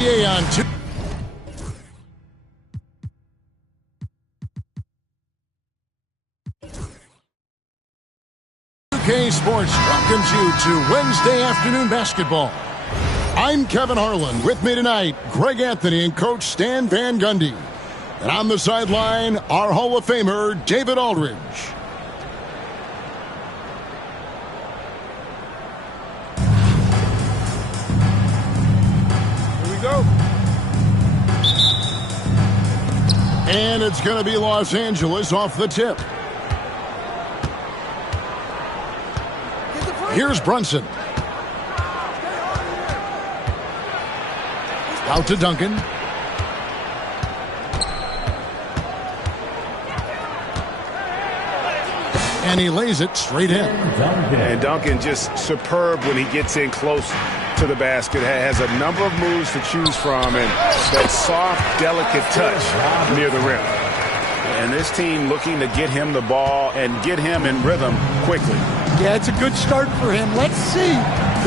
On two. UK Sports welcomes you to Wednesday afternoon basketball. I'm Kevin Harlan. With me tonight, Greg Anthony and Coach Stan Van Gundy. And on the sideline, our Hall of Famer, David Aldridge. Here we go. And it's going to be Los Angeles off the tip. Here's Brunson. Out to Duncan. And he lays it straight in. And Duncan just superb when he gets in close to the basket. Has a number of moves to choose from, and that soft, delicate touch near the rim. And this team looking to get him the ball and get him in rhythm quickly. Yeah, it's a good start for him. Let's see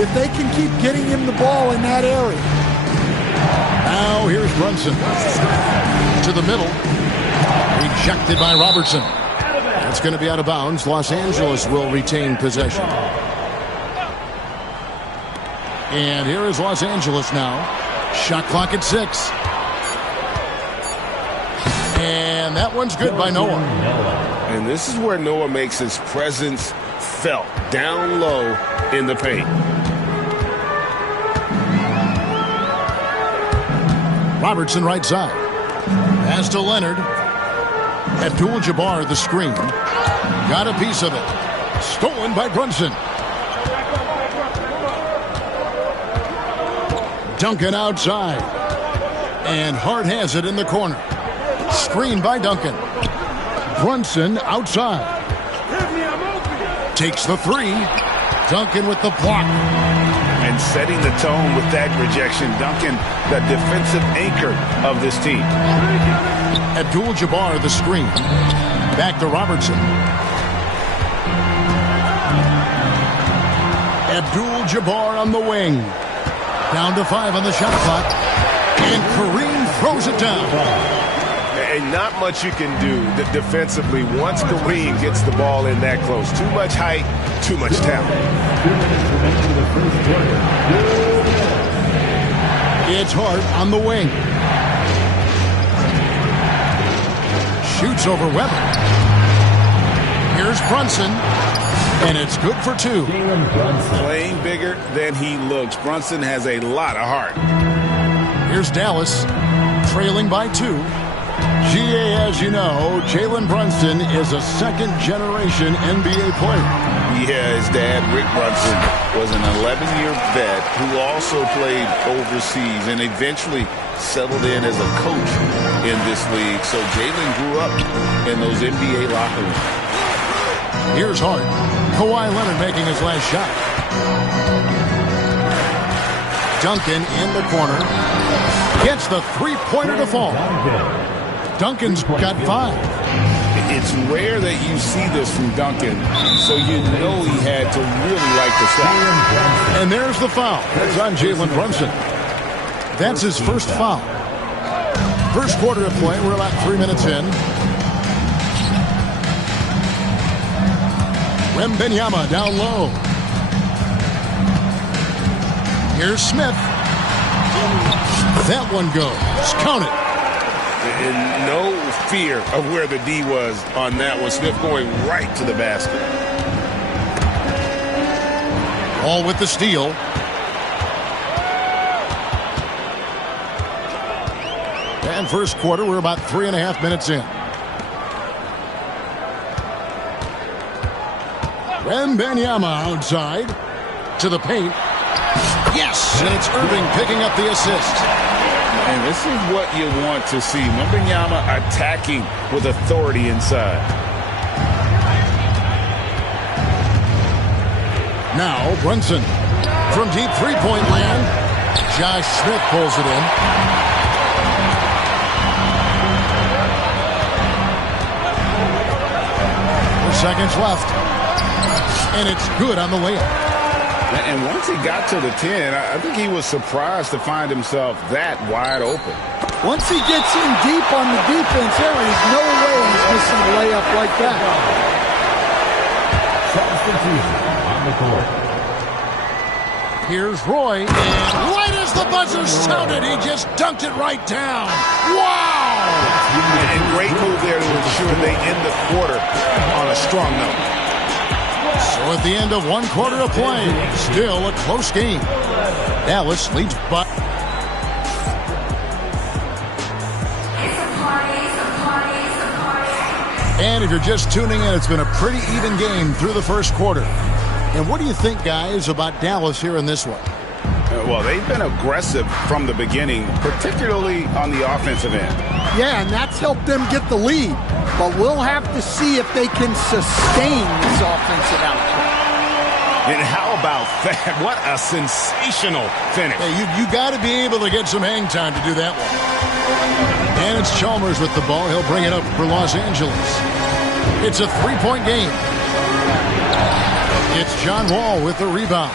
if they can keep getting him the ball in that area. Now here's Brunson. To the middle. Rejected by Robertson. It's going to be out of bounds. Los Angeles will retain possession. And here is Los Angeles now. Shot clock at 6. And that one's good by Noah. And this is where Noah makes his presence felt, down low in the paint. Robertson right side. Pass to Leonard. Abdul-Jabbar the screen. Got a piece of it. Stolen by Brunson. Duncan outside. And Hart has it in the corner. Screen by Duncan. Brunson outside. Takes the three. Duncan with the block. And setting the tone with that rejection. Duncan, the defensive anchor of this team. Abdul-Jabbar the screen. Back to Robertson. Abdul-Jabbar on the wing. Down to 5 on the shot clock. And Kareem throws it down. And not much you can do defensively once Kareem gets the ball in that close. Too much height, too much talent. It's Hart on the wing. Shoots over Weber. Here's Brunson. And it's good for 2. Playing bigger than he looks. Brunson has a lot of heart. Here's Dallas. Trailing by 2. GA, as you know, Jalen Brunson is a second-generation NBA player. Yeah, his dad, Rick Brunson, was an 11-year vet who also played overseas and eventually settled in as a coach in this league. So Jalen grew up in those NBA locker rooms. Here's Hart. Kawhi Leonard making his last shot. Duncan in the corner. Gets the three-pointer to fall. Duncan's got 5. It's rare that you see this from Duncan, so you know he had to really like the shot. And there's the foul. That's on Jalen Brunson. That's his first foul. First quarter of play. We're about 3 minutes in. Wembanyama down low. Here's Smith. That one goes. Count it. And no fear of where the D was on that one. Smith going right to the basket. All with the steal. And first quarter, we're about 3.5 minutes in. Wembanyama outside to the paint. Yes, and it's Irving picking up the assist. And this is what you want to see. Wembanyama attacking with authority inside. Now Brunson from deep three-point land. Josh Smith pulls it in. Seconds left. And it's good on the layup. And once he got to the 10, I think he was surprised to find himself that wide open. Once he gets in deep on the defense, there is no way he's missing a layup like that. Substitution on the court. Here's Roy, and right as the buzzer sounded, he just dunked it right down. Wow! And great move there to ensure they end the quarter on a strong note. So at the end of one quarter of play, still a close game. Dallas leads by. And if you're just tuning in, it's been a pretty even game through the first quarter. And what do you think, guys, about Dallas here in this one? Well, they've been aggressive from the beginning, particularly on the offensive end. Yeah, and that's helped them get the lead. But we'll have to see if they can sustain this offensive output. And how about that? What a sensational finish. Hey, you got to be able to get some hang time to do that one. And it's Chalmers with the ball. He'll bring it up for Los Angeles. It's a three-point game. It's John Wall with the rebound.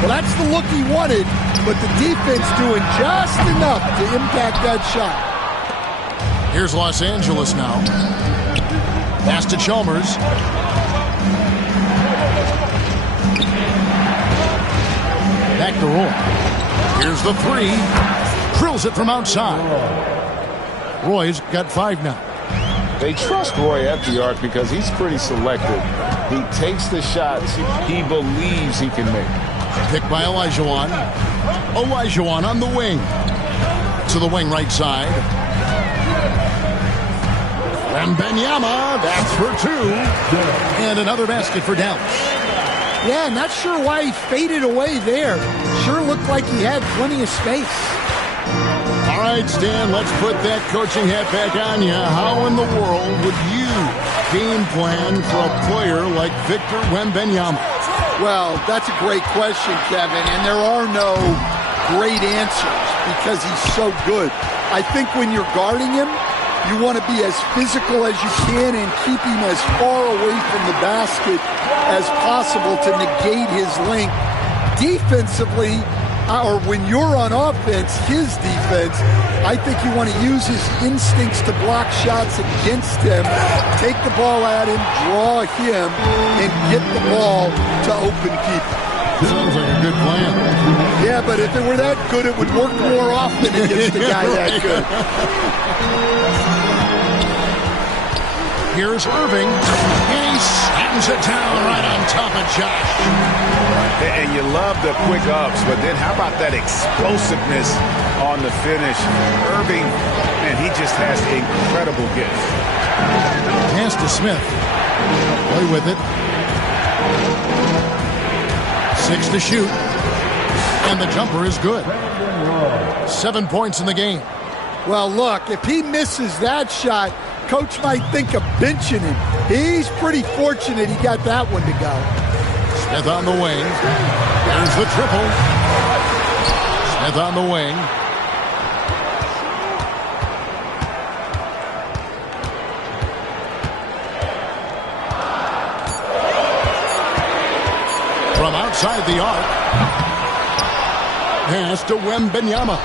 Well, that's the look he wanted, but the defense doing just enough to impact that shot. Here's Los Angeles now. Pass to Chalmers. Back to Roy. Here's the three. Drills it from outside. Roy's got 5 now. They trust Roy at the arc because he's pretty selective. He takes the shots he believes he can make. Picked by Olajuwon. Olajuwon on the wing. To the wing right side. Wembanyama, that's for 2. And another basket for Dallas. Yeah, not sure why he faded away there. Sure looked like he had plenty of space. All right, Stan, let's put that coaching hat back on you. How in the world would you game plan for a player like Victor Wembanyama? Well, that's a great question, Kevin, and there are no great answers because he's so good. I think when you're guarding him, you want to be as physical as you can and keep him as far away from the basket as possible to negate his length. Defensively, or when you're on offense, his defense, I think you want to use his instincts to block shots against him, take the ball at him, draw him, and get the ball to open people. Sounds like a good plan. Yeah, but if it were that good, it would work more often against a guy that good. Here's Irving, and he slams it down right on top of Josh. And you love the quick ups, but then how about that explosiveness on the finish? Irving, man, he just has incredible gifts. Pass to Smith. Play with it. 6 to shoot. And the jumper is good. 7 points in the game. Well, look, if he misses that shot, Coach might think of benching him. He's pretty fortunate he got that one to go. Smith on the wing. There's the triple. Smith on the wing. From outside the arc. Pass to Wembanyama.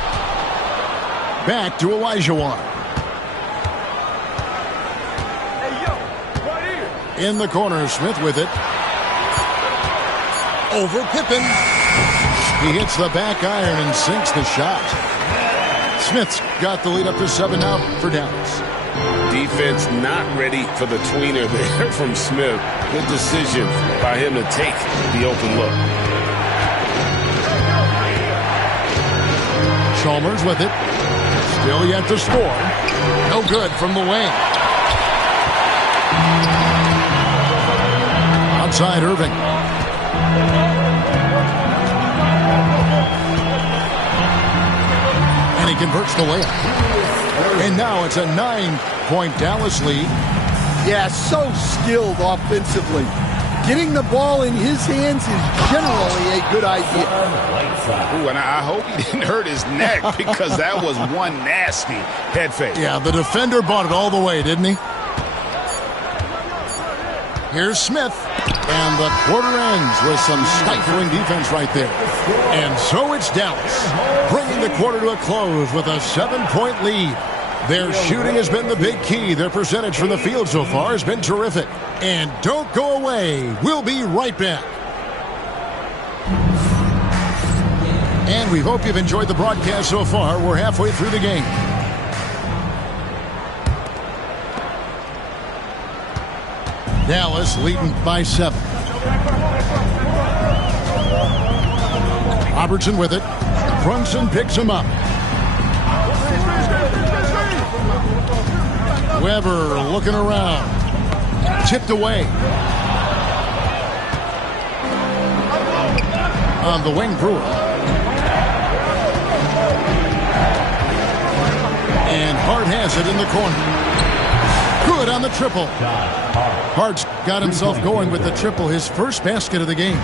Back to Olajuwon. In the corner, Smith with it. Over Pippen. He hits the back iron and sinks the shot. Smith's got the lead up to 7 now for Dallas. Defense not ready for the tweener there from Smith. Good decision by him to take the open look. Chalmers with it. Still yet to score. No good from the wing. Outside Irving. And he converts the layup. And now it's a 9-point Dallas lead. Yeah, so skilled offensively. Getting the ball in his hands is generally a good idea. Ooh, and I hope he didn't hurt his neck because that was one nasty head fake. Yeah, the defender bought it all the way, didn't he? Here's Smith. And the quarter ends with some stifling defense right there. And so it's Dallas, bringing the quarter to a close with a 7-point lead. Their shooting has been the big key. Their percentage from the field so far has been terrific. And don't go away. We'll be right back. And we hope you've enjoyed the broadcast so far. We're halfway through the game. Dallas leading by 7. Robertson with it. Brunson picks him up. Weber looking around. Tipped away. On the wing, Brewer. And Hart has it in the corner. Good on the triple. Hart's got himself going with the triple, his first basket of the game.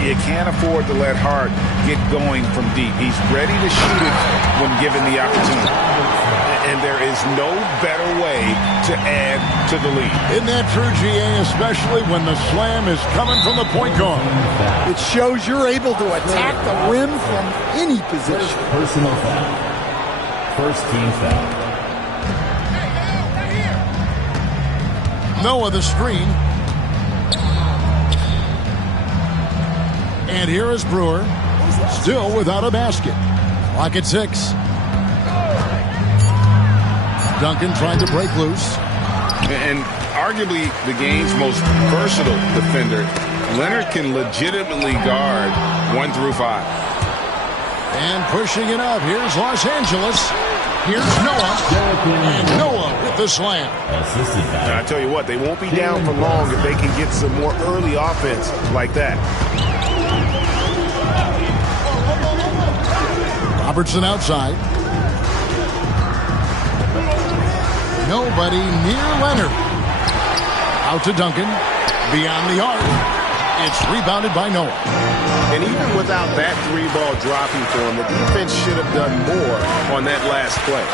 You can't afford to let Hart get going from deep. He's ready to shoot it when given the opportunity. And there is no better way to add to the lead. Isn't that true, GA, especially when the slam is coming from the point guard? It shows you're able to attack the rim from any position. Personal foul. First team foul. Noah the screen. And here is Brewer, still without a basket. Clock at 6. Duncan trying to break loose. And arguably the game's most versatile defender, Leonard can legitimately guard 1 through 5. And pushing it up. Here's Los Angeles. Here's Noah. And Noah with the slam. I tell you what, they won't be down for long if they can get some more early offense like that. Robertson outside. Nobody near Leonard. Out to Duncan. Beyond the arc. It's rebounded by Noah. And even without that 3-ball dropping for him, the defense should have done more on that last play.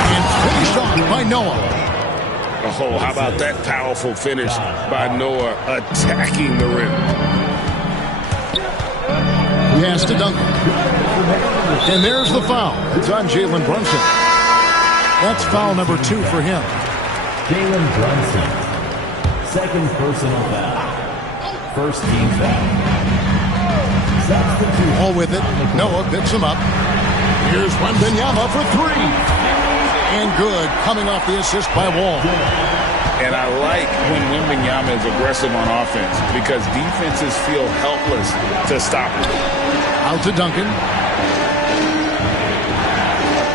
And finished off by Noah. Oh, how about that powerful finish by Noah attacking the rim. Pass to Duncan. And there's the foul. It's on Jalen Brunson. That's foul number 2 for him. Jalen Brunson. Second personal foul. First team foul. All with it. Noah picks him up. Here's Wembanyama for 3. And good, coming off the assist by Wall. And I like when Wembanyama is aggressive on offense because defenses feel helpless to stop him. Out to Duncan.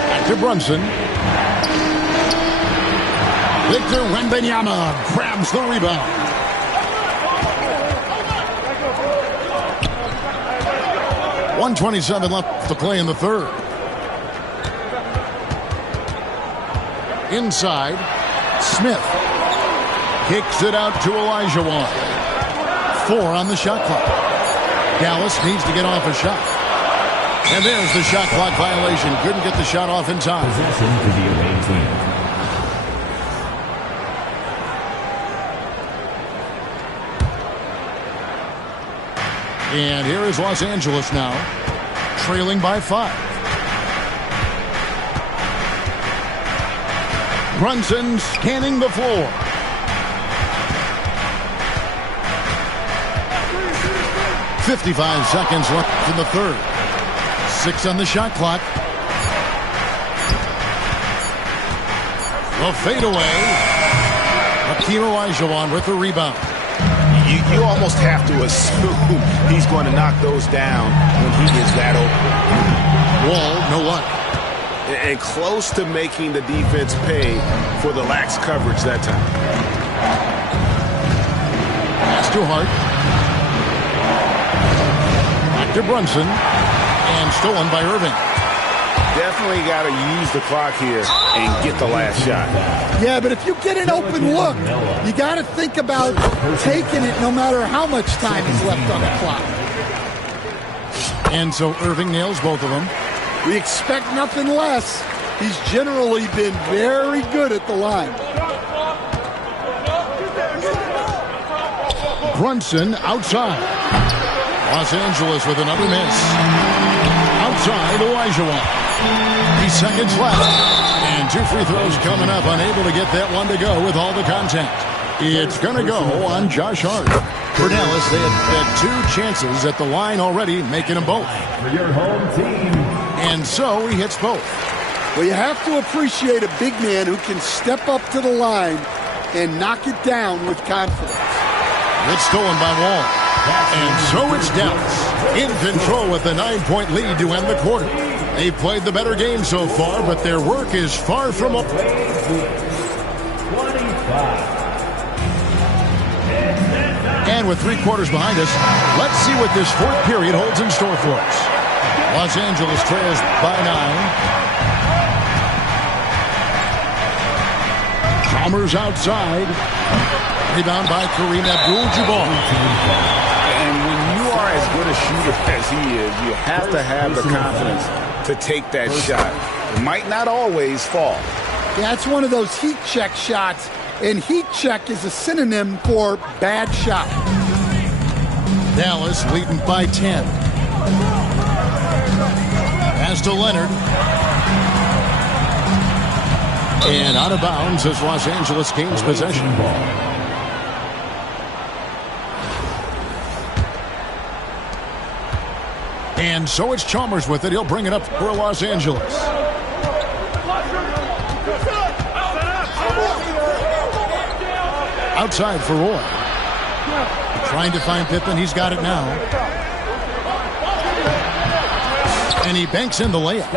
Back to Brunson. Victor Wembanyama grabs the rebound. .127 left to play in the third. Inside, Smith kicks it out to Olajuwon. 4 on the shot clock. Dallas needs to get off a shot. And there's the shot clock violation. Couldn't get the shot off in time. Possession to the away team. And here is Los Angeles now, trailing by 5. Brunson scanning the floor. .55 seconds left in the third. 6 on the shot clock. The fadeaway. Hakeem Olajuwon with the rebound. You almost have to assume he's going to knock those down when he is that open. Wall, no luck. And close to making the defense pay for the lax coverage that time. Pass to Hart. Back to Brunson. And stolen by Irving. Definitely got to use the clock here and get the last shot. Yeah, but if you get an open look, you got to think about taking it no matter how much time is left on the clock. And so Irving nails both of them. We expect nothing less. He's generally been very good at the line. Brunson outside. Los Angeles with another miss. Outside, Olajuwon. 3 seconds left. And 2 free throws coming up. Unable to get that one to go with all the contact. It's going to go on Josh Hart. For Dallas, they had 2 chances at the line already, making them both. For your home team. And so he hits both. Well, you have to appreciate a big man who can step up to the line and knock it down with confidence. It's stolen by Wall. And so it's Dallas in control with a 9-point lead to end the quarter. They've played the better game so far, but their work is far from up. 25. And with 3 quarters behind us, let's see what this 4th period holds in store for us. Los Angeles trails by 9. Chalmers outside. Rebound by Kareem Abdul-Jabbar. And when you are as good a shooter as he is, you have to have the confidence to take that shot. It might not always fall. Yeah, it's one of those heat check shots, and heat check is a synonym for bad shot. Dallas leading by 10. Pass to Leonard. And out of bounds as Los Angeles gains possession. And so it's Chalmers with it. He'll bring it up for Los Angeles. Outside for Roy. Trying to find Pippen. He's got it now. And he banks in the layup.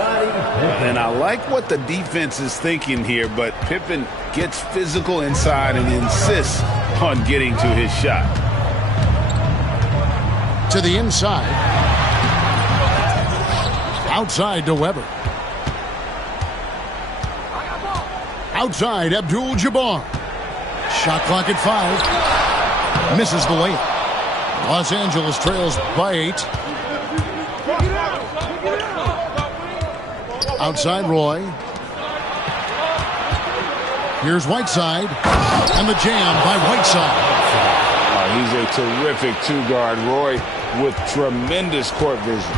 And I like what the defense is thinking here, but Pippen gets physical inside and insists on getting to his shot. To the inside. Outside to Weber. Outside, Abdul-Jabbar. Shot clock at 5. Misses the layup. Los Angeles trails by 8. Outside Roy. Here's Whiteside. And the jam by Whiteside. He's a terrific 2-guard. Roy with tremendous court vision.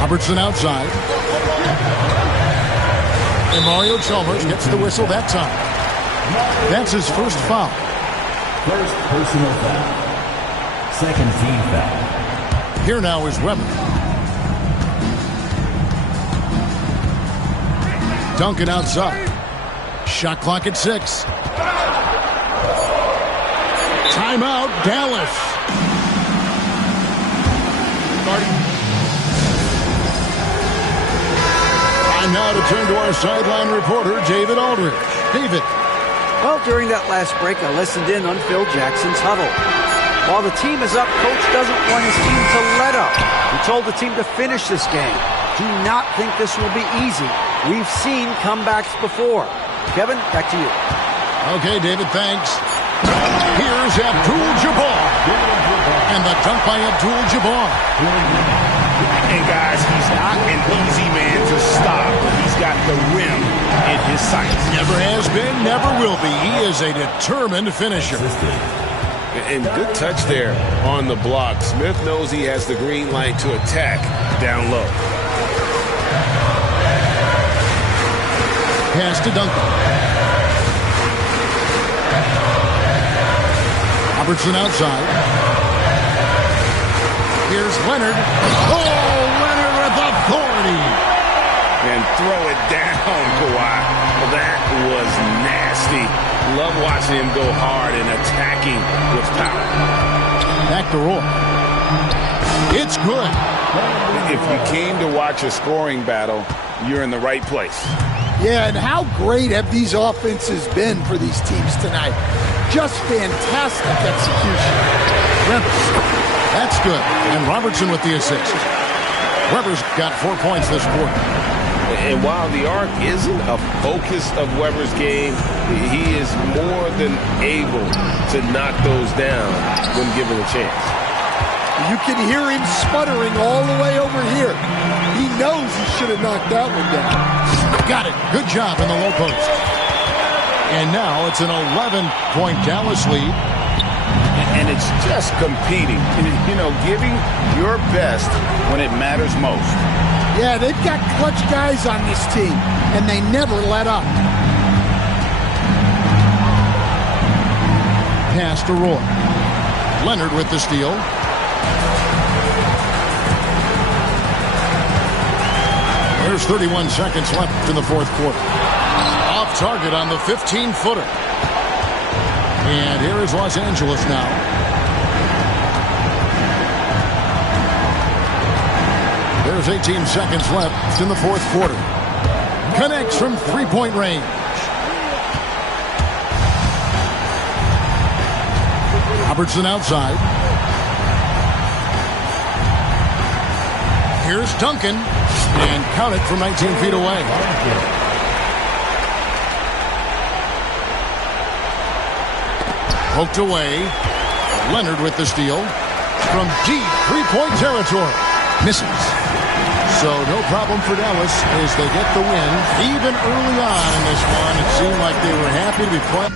Robertson outside. And Mario Chalmers gets the whistle that time. That's his first foul. First personal foul. Second team foul. Here now is Weber. Duncan outside. Shot clock at 6. Timeout, Dallas. Time now to turn to our sideline reporter, David Aldridge. David. Well, during that last break, I listened in on Phil Jackson's huddle. While the team is up, Coach doesn't want his team to let up. He told the team to finish this game. Do not think this will be easy. We've seen comebacks before. Kevin, back to you. Okay, David, thanks. Here's Abdul-Jabbar. And the dunk by Abdul-Jabbar. And guys, he's not an easy man to stop. He's got the rim in his sights. Never has been, never will be. He is a determined finisher. And good touch there on the block. Smith knows he has the green light to attack down low. Pass to Duncan. Robertson outside. Here's Leonard. Oh, Leonard with authority. And throw it down, Kawhi. Well, that was nasty. Love watching him go hard and attacking with power. Back to Roy. It's good. If you came to watch a scoring battle, you're in the right place. Yeah, and how great have these offenses been for these teams tonight? Just fantastic execution. That's good. And Robertson with the assist. Weber's got 4 points this quarter. And while the arc isn't a focus of Weber's game, he is more than able to knock those down when given a chance. You can hear him sputtering all the way over here. He knows he should have knocked that one down. Got it. Good job in the low post. And now it's an 11-point Dallas lead. And it's just competing, you know, giving your best when it matters most. Yeah, they've got clutch guys on this team, and they never let up. Pass to Roy. Leonard with the steal. There's 31 seconds left in the fourth quarter. Off target on the 15-footer. And here is Los Angeles now. There's 18 seconds left in the fourth quarter. Connects from three-point range. Robertson outside. Here's Duncan. And count it from 19 feet away. Poked away. Leonard with the steal. From deep three-point territory. Misses. So no problem for Dallas as they get the win. Even early on in this one, it seemed like they were happy to be playing.